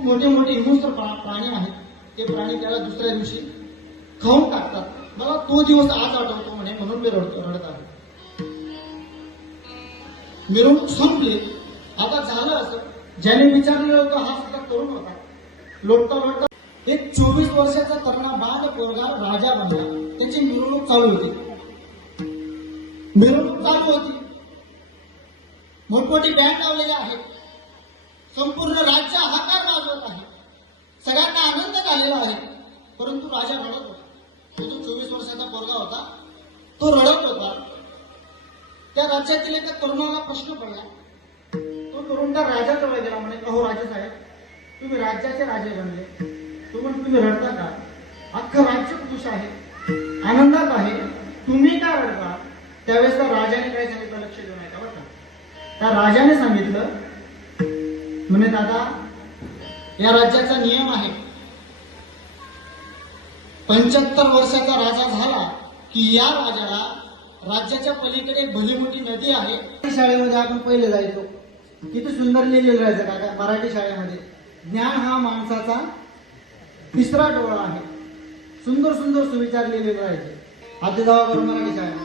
खूप मोठे मोठे हिंस्र प्राणी आहेत, ते प्राणी त्याला दुसऱ्या दिवशी खाऊन टाकतात. मला तो दिवस आज आठवतो म्हणे, म्हणून मी रडत आहे. मिरवणूक संपली. आता झालं असं, ज्याने विचारलेलं होतं हा सुद्धा तरुण होता. लोटता लोटता एक 24 वर्षाचा तरुणा बांध पोरगा राजा बनला. त्याची मिरवणूक चालू होती. मोठमोठी बँड लावलेल्या आहेत. संपूर्ण राज्य हाकार वाजवत आहे. सगळ्यांना आनंद झालेला आहे. परंतु राजा रडत होता. तो जो 24 वर्षाचा पोरगा होता तो रडत होता. त्या राज्यातील एका तरुणाला प्रश्न पडला. तो तरुण त्या राजाजवळ गेला. म्हणे, अहो राजा साहेब, तुम्ही राज्याचे राजे बनले, तुम्ही रडता का? अख्खं राज्य खुश आहे, आनंदात आहे, तुम्ही का रडता? त्यावेळेस त्या राजाने काय सांगितलं, लक्ष देऊन ऐका बरं का. त्या राजाने सांगितलं, म्हणे दादा, या राज्याचा नियम आहे, 75 वर्षाचा राजा झाला की या राजाला राज्याच्या पलीकडे भली मोठी नदी आहे. शाळेमध्ये आपण पहिले जायचो, किती सुंदर लिहिलेलं राहायचं काका मराठी शाळेमध्ये. ज्ञान हा माणसाचा तिसरा डोळा आहे. सुंदर सुंदर सुविचार लिहिलेले राहायचे. आता जावा बरं मराठी शाळेत.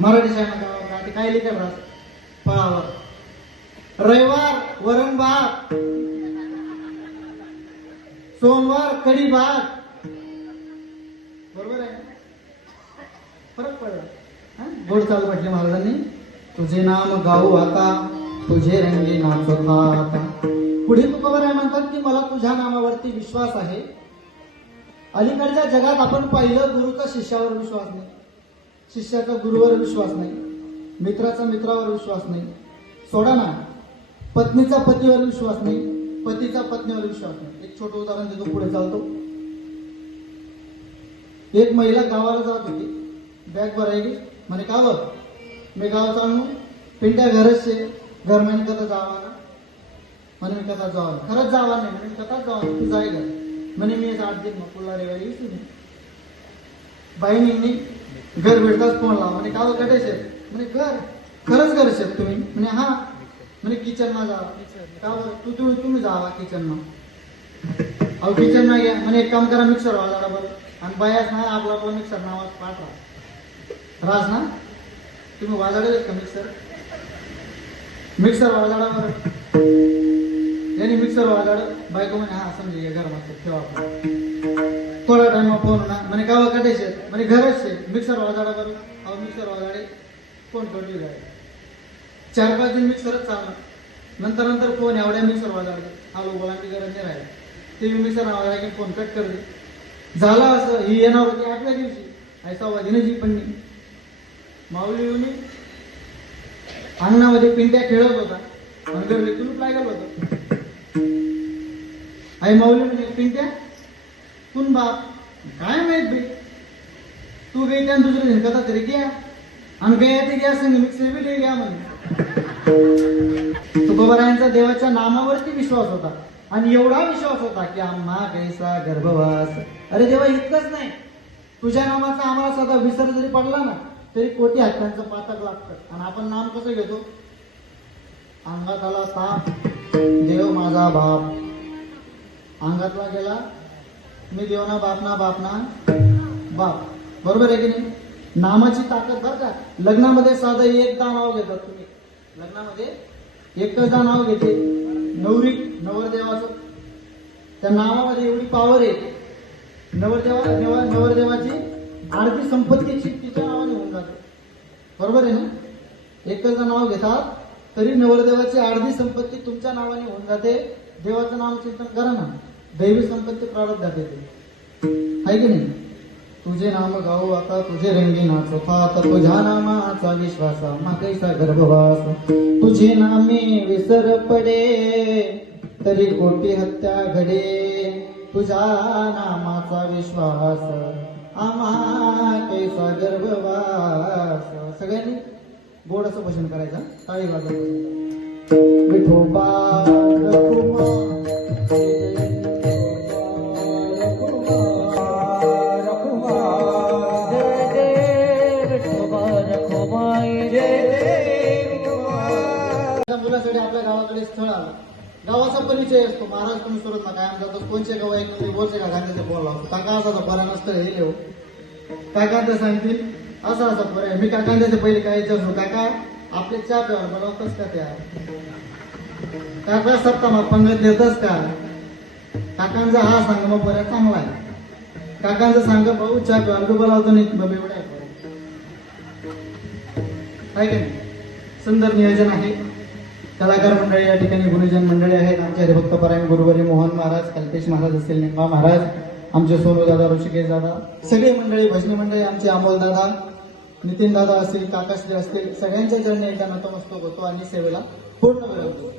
मराठी शाळेत काय लिहिलं राहत फळावर, रविवार वरण भात, सोमवार कढी भात. बरोबर आहे, फरक पडला. गोड चालू म्हटले महाराजांनी, तुझे नाम गाऊ आता, तुझे रंगी नाचत आता. पुढे तुकोबाराय म्हणतात की मला तुझ्या नामावरती विश्वास आहे. अलीकडच्या जगात आपण पाहिलं, गुरुचा शिष्यावर विश्वास नाही, शिष्याचा गुरुवर विश्वास नाही, मित्राचा मित्रावर विश्वास नाही. सोडा ना, पत्नीचा पतीवर विश्वास नाही, पतीचा पत्नीवर विश्वास नाही. एक छोटं उदाहरण देतो, पुढे चालतो. एक महिला गावाला जात होती, बॅग भरायली. म्हणे का बघ, मी गाव चालू पिंट्या घरच शे, घर म्हणे कथा जावा ना. म्हणे मी कथा जावा, खरंच जावा नाही. म्हणे कथा जावा, तू जाय घर. म्हणे मी 8 दिन मग पुढला रेवायला येऊ नाही. बाईनी घर भेटताच फोन लावा. म्हणे का कटे शेत? म्हणे घर, खरंच घर शेत तुम्ही? म्हणे हा. म्हणे किचन मा जावा. का तुम्ही जावा किचन मा. अहो किचन मा घ्या. म्हणे एक काम करा, मिक्सर वाजवा बरं. आणि बायाच ना आपला आपला मिक्सर नावाच पाठवा राज ना, तुम्ही वाजाडेल का मिक्सर? मिक्सर वाजाडा बरं. यांनी मिक्सर वाजाड. बायको म्हणे हा समजे घरात ठेवा. थोडा टाइम फोन ना. म्हणे गावा काढायचे? म्हणे घरच आहे. मिक्सर वाजाडा बरं. अहो मिक्सर वाजाडे, फोन कटली जाय. 4-5 दिन मिक्सरच चालणार. नंतर नंतर फोन एवढ्या मिक्सर वाजाडले. हा लोक बोलांची गरज नाही राहिली. ते मिक्सर वाजाडा की फोन कट कर दे. झालं असं. ही येणार होती 8व्या दिवशी. ऐसा वाजीने जी पण माऊली येऊन अंगणामध्ये पिंट्या खेळत होता. आणि तुम्ही काय गेलो होतो? आई माऊली म्हणजे पिंट्या तून बाप काय माहित भाई, तू गई त्या दुसऱ्या कथा तरी घ्या. आणि गया ते घ्या संग मिक्सर बी लई घ्या म्हणे. तुकोबारायांचा देवाच्या नामावरती विश्वास होता. आणि एवढा विश्वास होता की आम्हा कैसा गर्भवास. अरे देवा इतकंच नाही, तुझ्या नामाचा आम्हाला सदा विसर जरी पडला ना तरी कोटी हत्यांचं पातक लागतं. आणि आपण नाम कसं घेतो? अंगात आला ताप, देव माझा बाप. अंगातला गेला, मी देवना बापना बाप. बरोबर आहे की नाही? नामाची ताकद बरं का. लग्नामध्ये साधं एकदा नाव घेतात तुम्ही. लग्नामध्ये एकदा नाव घेते नवरी नवरदेवाचं. त्या नावामध्ये एवढी पावर आहे. नवरदेवाची अर्धी संपत्ती तिच्या नावाने होऊन जाते. बरोबर आहे ना? एकदा नाव घेतात तरी नवरदेवाची अर्धी संपत्ती तुमच्या नावाने होऊन जाते. देवाचं नाम चिंतन करा ना, दैवी संपत्ती प्रारब्धात येते. आहे की नाही? तुझे नाम गाऊ आता, तुझे रंगी नाचो आता, तुझ्या नामाचा विश्वास आम्हा कैसा गर्भवास. तुझे नामे विसर पडे तरी कोटी हत्या घडे. तुझ्या नामाचा विश्वास आम्हा कैसा गर्भवास. सगळ्यांनी गोड असं भजन करायचं. टाळी वाजवायचं. विठोबा रखुमा मुलासाठी आपल्या गावाकडे स्थळ आलं. गावाचा परिचय विषय असतो. महाराज तुम्ही सुरत ना कायम जातो कोणचे का वैक वरचे का खात्याचे फोन लावतो. काका असा बरा नसतं हे लिहू. काका ते सांगतील असा असा बरं आहे. मी काकांच्या पहिले काय विचारतो, काका आपले चहा प्यावर बनवतच का त्या काका सत्ता मग पंगत देतच का. काकांचा हा सांग मग बऱ्या चांगला आहे. काकांचं सांग भाऊ चहा प्यावर बी बोलावतो नाही बाबा एवढा आहे का नाही. सुंदर नियोजन आहे. कलाकार मंडळी या ठिकाणी गुरुजन मंडळी आहेत. आमचे हरिभक्त परायण गुरुवारी मोहन महाराज, कल्पेश महाराज असतील, निंबा महाराज, आमचे सोनू दादा, ऋषिकेश दादा, सगळी मंडळी, भजनी मंडळी, आमचे अमोल दादा, नितीन दादा असतील, काकाश्री असतील, सगळ्यांच्या चरणी एकदा नतमस्तक होतो आणि सेवेला पूर्ण वेळ होतो.